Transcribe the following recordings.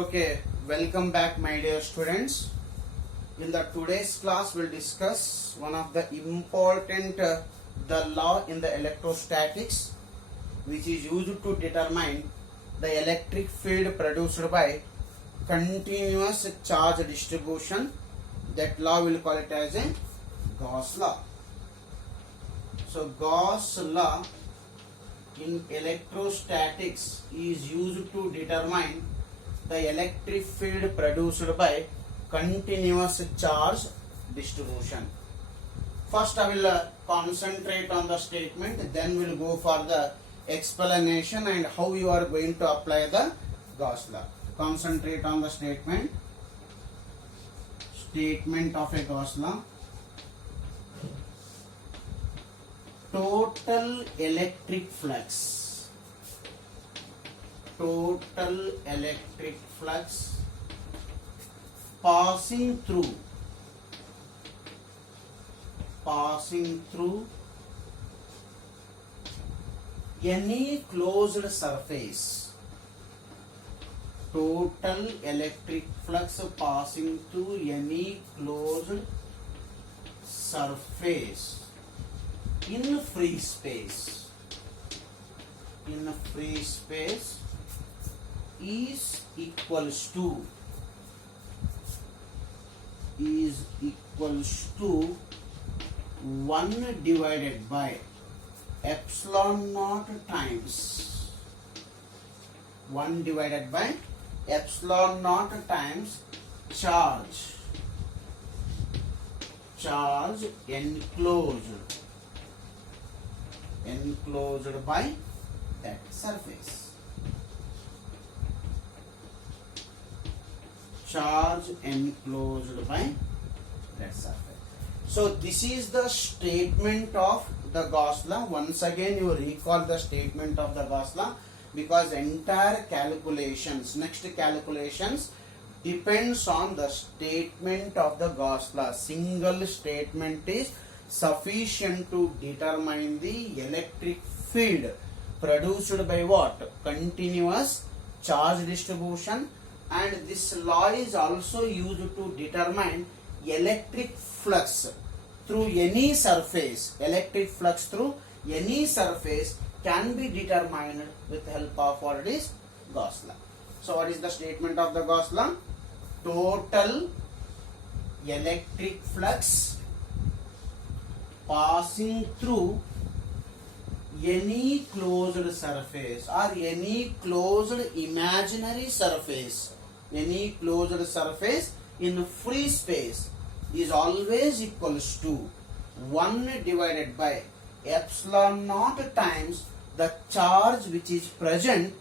Okay, welcome back my dear students. In the today's class we'll discuss one of the important the law in the electrostatics which is used to determine the electric field produced by continuous charge distribution. That law we'll call it as a Gauss law. So Gauss law in electrostatics is used to determine the electric field produced by continuous charge distribution. First I will concentrate on the statement, then we'll go for the explanation and how you are going to apply the Gauss law. Concentrate on the statement of a Gauss law. Total electric flux passing through any closed surface. Total electric flux passing through any closed surface in free space is equals to 1 divided by epsilon naught times 1 divided by epsilon naught times charge enclosed by that surface. Charge enclosed by that surface. So this is the statement of the Gauss law. Once again you recall the statement of the Gauss law because entire next calculations depends on the statement of the Gauss law. Single statement is sufficient to determine the electric field produced by what? Continuous charge distribution, and this law is also used to determine electric flux through any surface. Electric flux through any surface can be determined with the help of what it is? Gauss law. So what is the statement of the Gauss law? Total electric flux passing through any closed surface or any closed imaginary surface, any closed surface in free space is always equals to 1 divided by epsilon naught times the charge which is present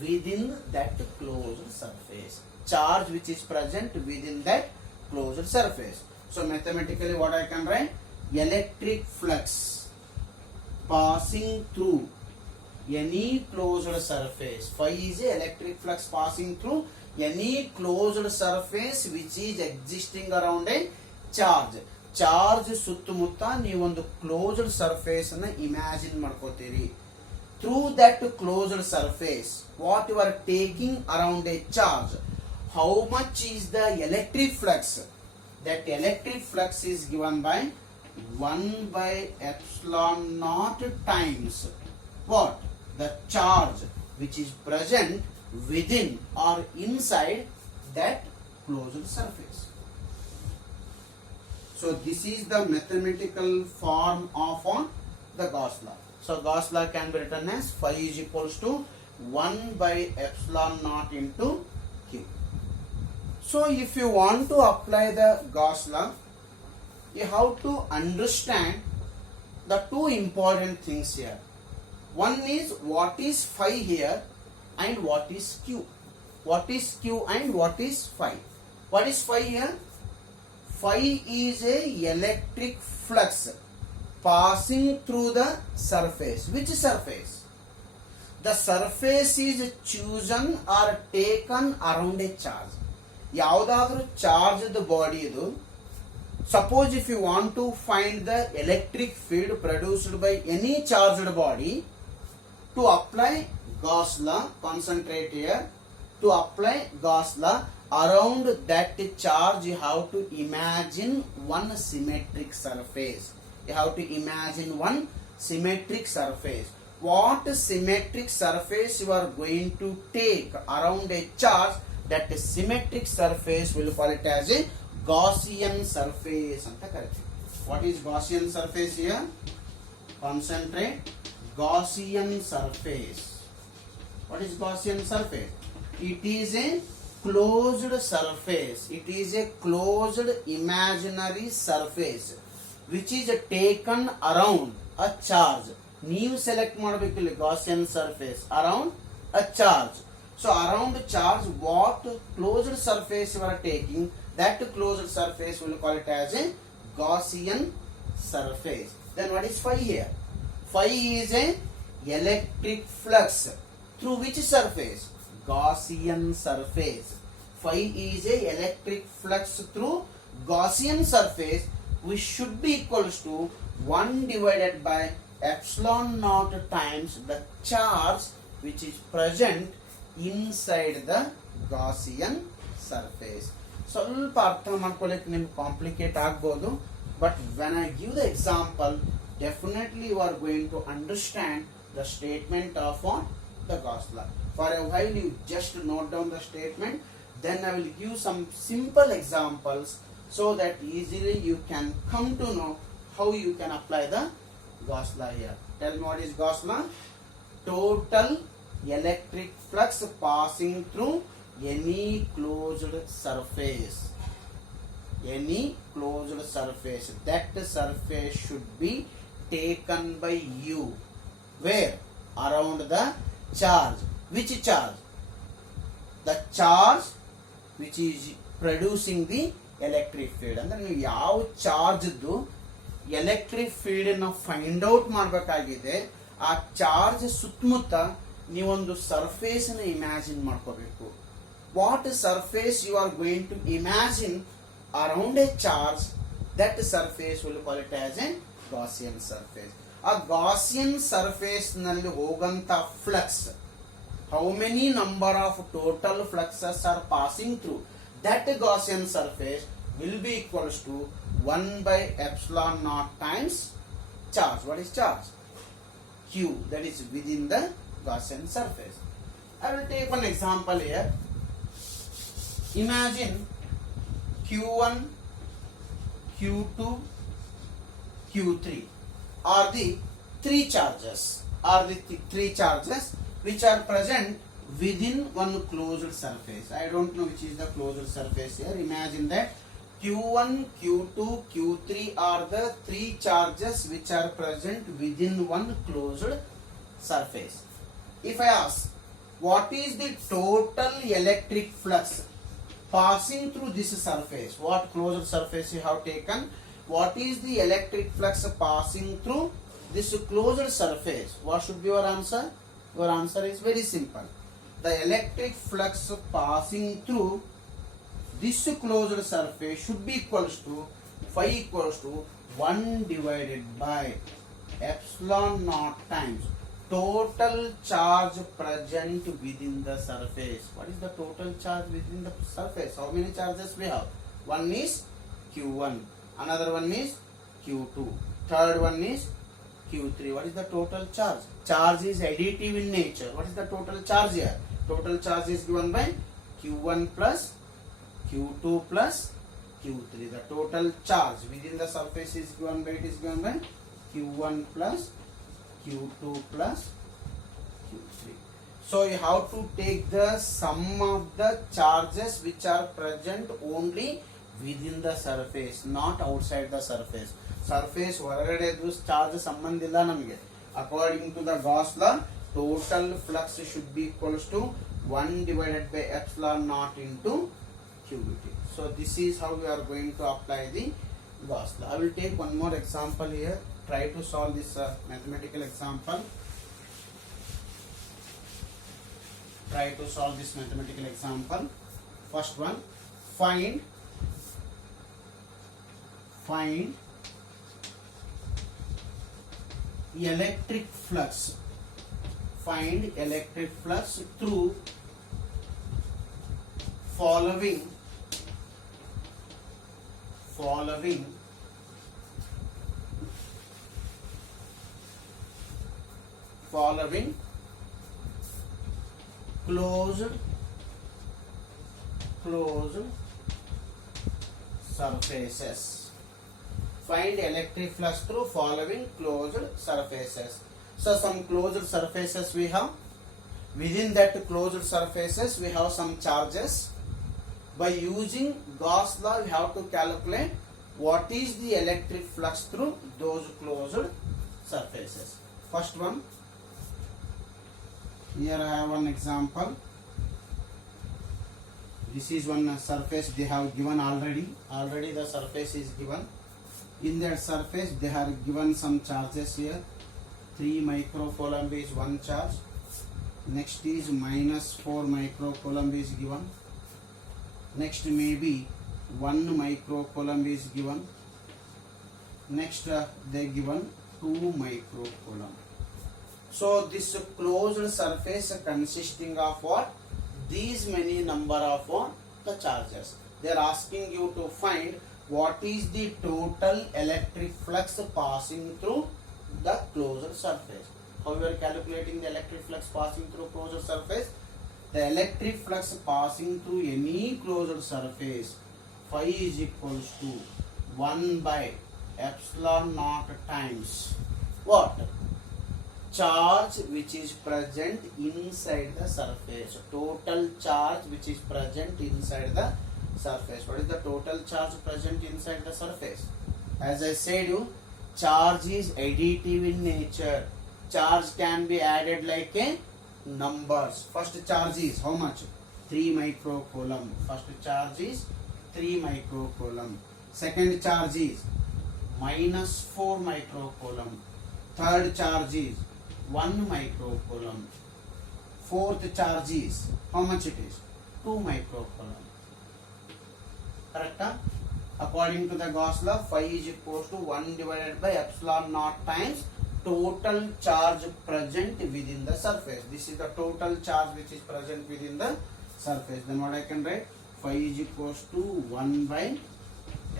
within that closed surface. Charge which is present within that closed surface. So mathematically what I can write? Electric flux passing through any closed surface. Phi is a electric flux passing through any closed surface which is existing around a charge. Charge ಸುತ್ತಮುತ್ತ ನೀವೊಂದು closed surface ಅನ್ನು imagine ಮಾಡ್ಕೋತೀರಿ. Through that closed surface, what you are taking around a charge, how much is the electric flux? That electric flux is given by 1 by epsilon naught times what? The charge which is present within or inside that closed surface. So this is the mathematical form of the Gauss law. So Gauss law can be written as phi is equals to 1 by epsilon naught into Q. So if you want to apply the Gauss law, you have to understand the two important things here. One is what is phi here and what is Q. What is Q and what is phi? What is phi here? Phi is a electric flux passing through the surface. Which surface? The surface is chosen or taken around a charge. ಯಾವುದಾದ್ರೂ charged body ಇದು. Suppose if you want to find the electric field produced by any charged body, to apply Gauss law, concentrate here. To apply Gauss law, around that charge you have to imagine one symmetric surface. You have to imagine one symmetric surface. What symmetric surface you are going to take around a charge, that symmetric surface will call it as a Gaussian surface. What is Gaussian surface here? Concentrate. Gaussian surface. What is Gaussian surface? It is a closed surface. It is a closed imaginary surface which is taken around a charge. ನೀವು select ಮಾಡಬೇಕಿಲ್ಲ Gaussian surface around a charge. So around the charge, what closed surface you are taking, that closed surface will call it as a Gaussian surface. Then what is phi here? Phi is a electric flux through which surface? Gaussian surface. Phi is a electric flux through Gaussian surface, which should be equals to 1 divided by epsilon naught times the charge which is present inside the Gaussian surface. ಸ್ವಲ್ಪ ಅರ್ಥ ಮಾಡ್ಕೊಳ್ಳಿಕ್ಕೆ ನಿಮ್ಗೆ complicate ಆಗ್ಬೋದು, but when I give the example definitely you are going to understand the statement of the Gauss law. For a while you just note down the statement, then I will give some simple examples so that easily you can come to know how you can apply the Gauss law here. Tell me what is Gauss law? Total electric flux passing through any closed surface. Any closed surface. That surface should be taken by you. Where? Around the charge. Which charge? The charge which is producing the electric field. ಅಂದ್ರೆ ನೀವು ಯಾವ ಚಾರ್ಜ್ದು electric field ಅನ್ನು find out ಮಾಡಬೇಕಾಗಿದೆ, ಆ charge ಸುತ್ತಮುತ್ತ ನೀವೊಂದು surface ಅನ್ನು ಇಮ್ಯಾಜಿನ್ ಮಾಡ್ಕೋಬೇಕು. What surface you are going to imagine around a charge, that surface will call it as a Gaussian surface. ಆ ಗಾಸಿಯನ್ ಸರ್ಫೇಸ್ ನಲ್ಲಿ ಹೋಗಂತ flux, how many number of total fluxes are passing through that Gaussian surface will be equals to 1 by epsilon naught times charge. What is charge? Q, that is within the Gaussian surface. I will take one example here. Imagine Q1, Q2, Q3 are the three charges which are present within one closed surface. I don't know which is the closed surface here. Imagine that Q1, Q2, Q3 are the three charges which are present within one closed surface. If I ask, what is the total electric flux passing through this surface? What closed surface you have taken? What is the electric flux passing through this closed surface? What should be your answer? Your answer is very simple. The electric flux passing through this closed surface should be equals to phi equals to 1 divided by epsilon naught times total charge present within the surface. What is the total charge within the surface? How many charges we have? One is Q1, another one is Q2, third one is Q3. What is the total charge? Charge is additive in nature. What is the total charge here? Total charge is given by Q1 plus Q2 plus Q3. The total charge within the surface is given by, it is given by Q1 plus Q2 plus Q3. So you have to take the sum of the charges which are present only within the surface, not outside the surface. Surface ಹೊರಗಡೆದು charge ಸಂಬಂಧ ಇಲ್ಲ ನಮಗೆ. According to the Gauss law, total flux should be equals to 1 divided by epsilon naught into QVT. So this is how we are going to apply the Gauss law. I will take one more example here. Try to solve this mathematical example. Try to solve this mathematical example. First one, find electric flux. Find electric flux through following closed surfaces. Find electric flux through following closed surfaces. So some closed surfaces we have. Within that closed surfaces we have some charges. By using Gauss law we have to calculate what is the electric flux through those closed surfaces. First one, here I have one example. This is one surface they have given already the surface is given. In that surface they have given some charges here. 3 microcoulomb is one charge. Next is minus 4 microcoulomb is given. Next maybe 1 microcoulomb is given. Next they given 2 microcoulomb. So this closed surface consisting of what? These many number of what? The charges. They are asking you to find what is the total electric flux passing through the closed surface. How you are calculating the electric flux passing through closed surface? The electric flux passing through any closed surface, phi is equals to 1 by epsilon naught times what? Charge which is present inside the surface. Total charge which is present inside the surface. What is the total charge present inside the surface? As I said you, charge is additive in nature. Charge can be added like a numbers. First charge is how much? 3 microcoulomb. First charge is 3 microcoulomb. Second charge is minus 4 microcoulomb. Third charge is 1 microcoulomb. Fourth charge is how much it is? 2 microcoulomb. Correct? According to the Gauss law, phi is equals to 1 divided by epsilon naught times total charge present within the surface. This is the total charge which is present within the surface. Then what I can write? Phi is equals to 1 by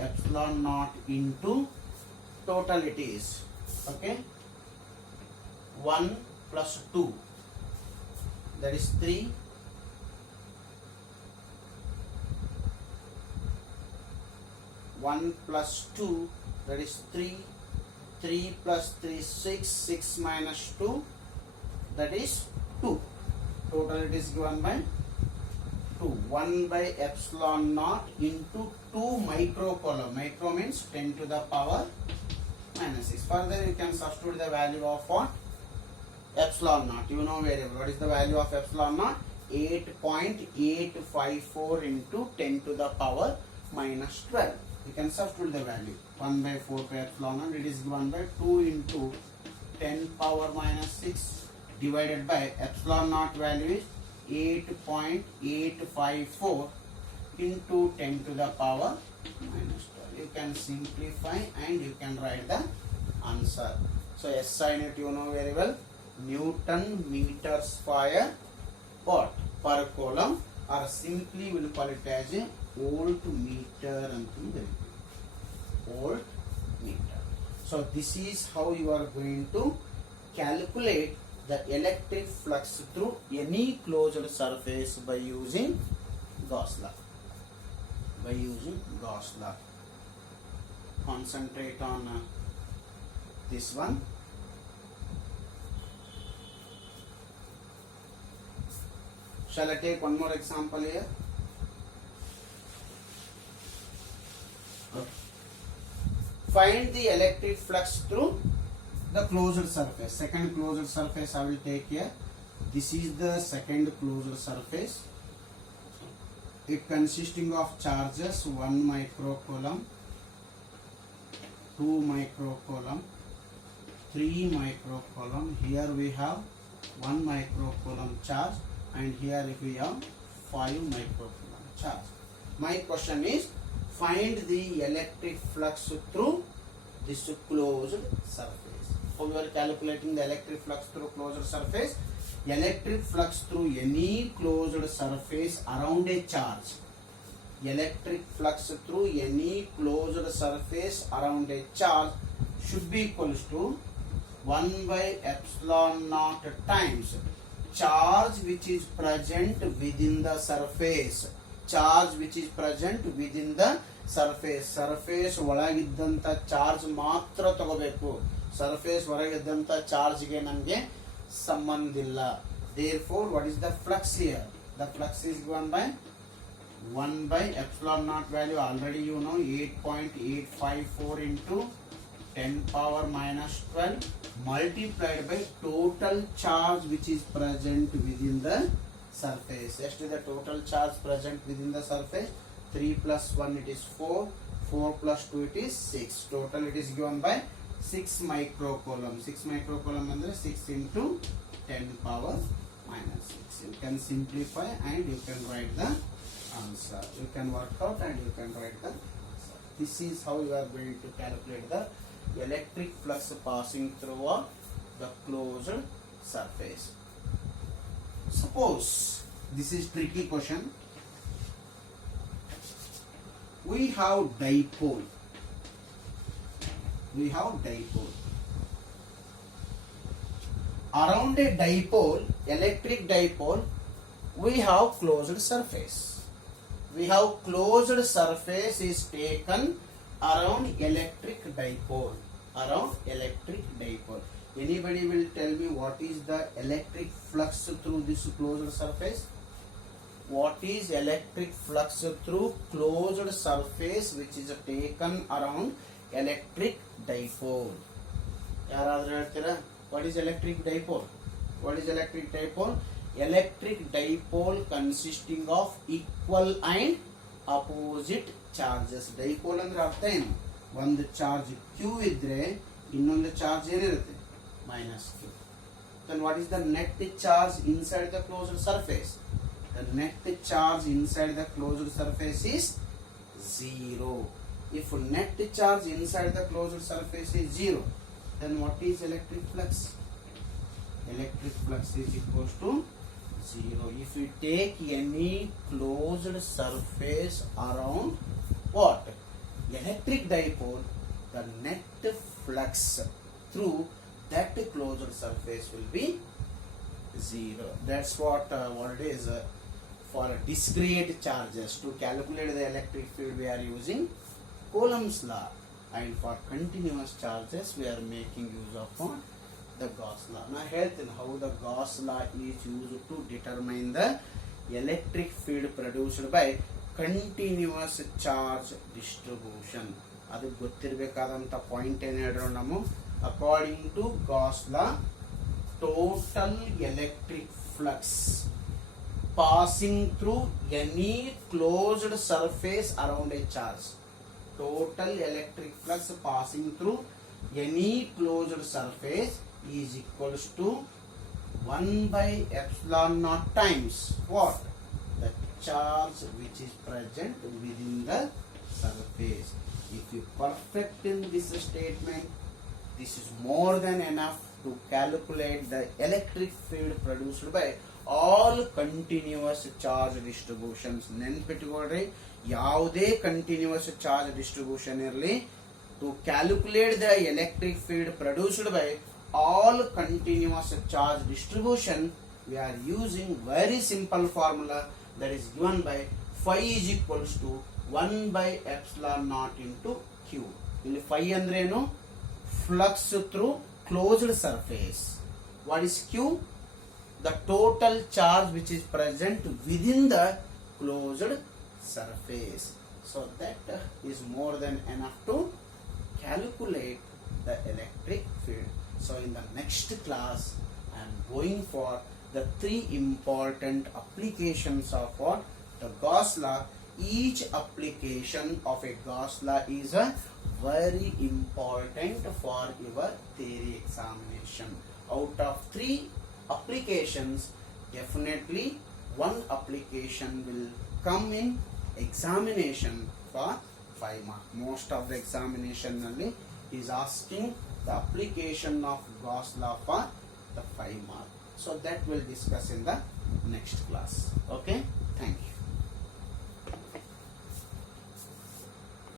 epsilon naught into total it is. Okay? 1 plus 2, that is 3. 1 plus 2, that is 3. 3 plus 3, 6. 6 minus 2, that is 2. Total it is given by 2. 1 by epsilon naught into 2 microcoulomb. Micro means 10 to the power minus 6. Further you can substitute the value of what? Epsilon naught. You know very well. What is the value of epsilon naught? 8.854 into 10 to the power minus 12. You can substitute the value. 1 by 4 by epsilon naught. It is given by 2 into 10 power minus 6 divided by epsilon naught value is 8.854 into 10 to the power minus 12. You can simplify and you can write the answer. So SI unit you know very well. Newton meter square what? Per coulomb, or simply we will call it as a volt meter and volt meter. So this is how you are going to calculate the electric flux through any closed surface by using Gauss law. Concentrate on this one. Shall I take one more example here? Find the electric flux through the closed surface. Second closed surface I will take here. This is the second closed surface. It consisting of charges 1 microcoulomb, 2 microcoulomb, 3 microcoulomb. Here we have 1 microcoulomb charge, and here if we have 5 microcoulomb charge. My question is, find the electric flux through this closed surface. How we are calculating the electric flux through closed surface? Electric flux through any closed surface around a charge. electric flux through any closed surface around a charge should be equals to 1 by epsilon naught times charge which is present within the surface. Charge which is present within the surface. Surface ಒಳಗಿದ್ದಂತ charge ಮಾತ್ರ ತಗೋಬೇಕು. Surface ಹೊರಗಿದ್ದಂತ ಚಾರ್ಜ್ಗೆ ನಮಗೆ ಸಂಬಂಧ ಇಲ್ಲ. Therefore, what is the flux here? The flux is given by 1 by epsilon naught value already you know, 8.854 into 10 power minus 12 multiplied by total charge which is present within the surface. Just the total charge present within the surface. 3 plus 1 it is 4. 4 plus 2 it is 6. Total it is given by 6 microcoulomb. 6 microcoulomb under 6 into 10 power minus 6. You can simplify and you can write the answer. You can work out and you can write the answer. This is how you are going to calculate the electric flux passing through the closed surface. Suppose this is tricky question. We have dipole. Around a dipole, electric dipole, we have closed surface. Closed surface is taken around electric dipole. Anybody will tell me what is the electric flux through this closed surface? What is electric flux through closed surface which is taken around electric dipole? ಯಾರಾದರೂ ಹೇಳ್ತೀರಾ? What is electric dipole? Electric dipole consisting of equal and opposite charges. Dipole ಅಂದ್ರೆ ಅರ್ಥ ಏನು? ಒಂದು charge q ಇದ್ರೆ ಇನ್ನೊಂದು charge ಏನಿರುತ್ತೆ? minus q. Then what is the net charge inside the closed surface? The net charge inside the closed surface is 0. If net charge inside the closed surface is 0, then what is electric flux? Electric flux is equals to 0. If we take any closed surface around what? Electric dipole, the net flux through that closed surface will be 0. That's what it is. For discrete charges, to calculate the electric field we are using Coulomb's law, and for continuous charges we are making use of the Gauss law. Now ಹೇಳ್ತೀನಿ how the Gauss law is used to determine the electric field produced by continuous charge distribution. ಅದು ಗೊತ್ತಿರಬೇಕಾದಂತ point ಏನು ಹೇಳಿದ್ರು ನಾವು, according to Gauss law, total electric flux passing through any closed surface around a charge. Total electric flux passing through any closed surface is equals to 1 by epsilon naught times what? The charge which is present within the surface. If you perfect in this statement, this is more than enough to calculate the electric field produced by all continuous charge distributions. ನೆನ್ಪಿಟ್ಕೊಳ್ರಿ, ಯಾವುದೇ continuous charge distribution ಇರಲಿ, to calculate the electric field produced by all continuous charge distribution, we are using very simple formula that is given by phi is equals to 1 by epsilon naught into q. ಇಲ್ಲಿ phi ಅಂದ್ರೆ ಏನು? Flux through closed surface. What is q? The total charge which is present within the closed surface. So that is more than enough to calculate the electric field. So in the next class I am going for the 3 important applications of what? The Gauss law. Each application of a Gauss law is a very important for your theory examination. Out of 3 applications, definitely one application will come in examination for 5 marks. Most of the examination is asking the application of Gauss law for the 5 marks. So that we'll discuss in the next class. Okay.